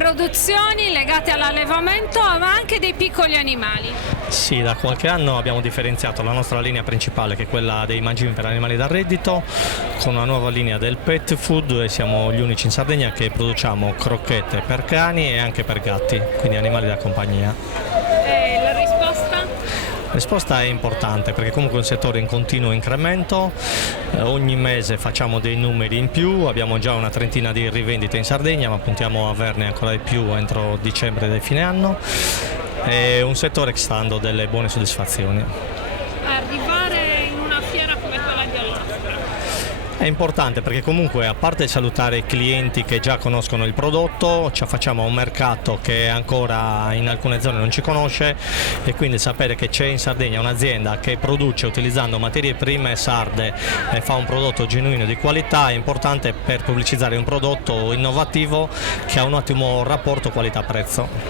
produzioni legate all'allevamento, ma anche dei piccoli animali. Sì, da qualche anno abbiamo differenziato la nostra linea principale, che è quella dei mangimi per animali da reddito, con una nuova linea del pet food, e siamo gli unici in Sardegna che produciamo crocchette per cani e anche per gatti, quindi animali da compagnia. E la risposta? La risposta è importante perché comunque è un settore in continuo incremento, ogni mese facciamo dei numeri in più, abbiamo già una trentina di rivendite in Sardegna, ma puntiamo a averne ancora di più entro dicembre del fine anno. È un settore che sta dando delle buone soddisfazioni. Arrivare in una fiera come quella di Allafra. È importante perché comunque, a parte salutare i clienti che già conoscono il prodotto, ci affacciamo a un mercato che ancora in alcune zone non ci conosce, e quindi sapere che c'è in Sardegna un'azienda che produce utilizzando materie prime sarde e fa un prodotto genuino di qualità è importante per pubblicizzare un prodotto innovativo che ha un ottimo rapporto qualità-prezzo.